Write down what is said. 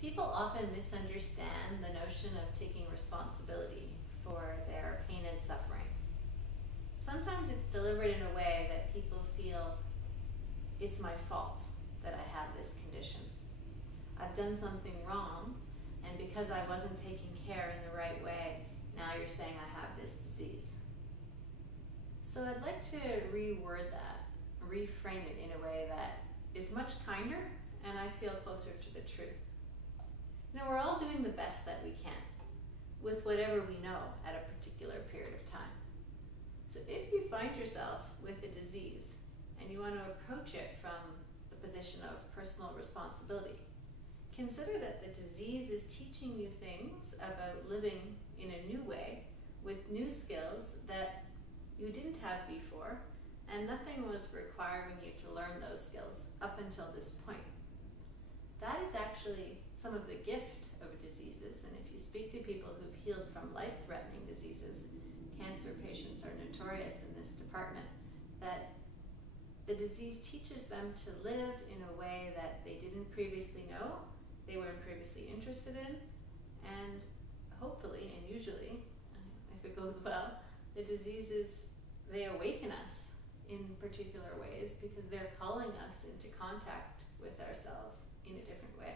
People often misunderstand the notion of taking responsibility for their pain and suffering. Sometimes it's delivered in a way that people feel it's my fault that I have this condition. I've done something wrong, and because I wasn't taking care in the right way, now you're saying I have this disease. So I'd like to reword that, reframe it in a way that is much kinder and I feel closer to the truth. We're all doing the best that we can with whatever we know at a particular period of time. So if you find yourself with a disease and you want to approach it from the position of personal responsibility, consider that the disease is teaching you things about living in a new way with new skills that you didn't have before, and nothing was requiring you to learn those skills up until this point. That is actually some of the gift of diseases, and if you speak to people who've healed from life-threatening diseases, cancer patients are notorious in this department, that the disease teaches them to live in a way that they didn't previously know, they weren't previously interested in, and hopefully, and usually, if it goes well, the diseases, they awaken us in particular ways because they're calling us into contact with ourselves in a different way.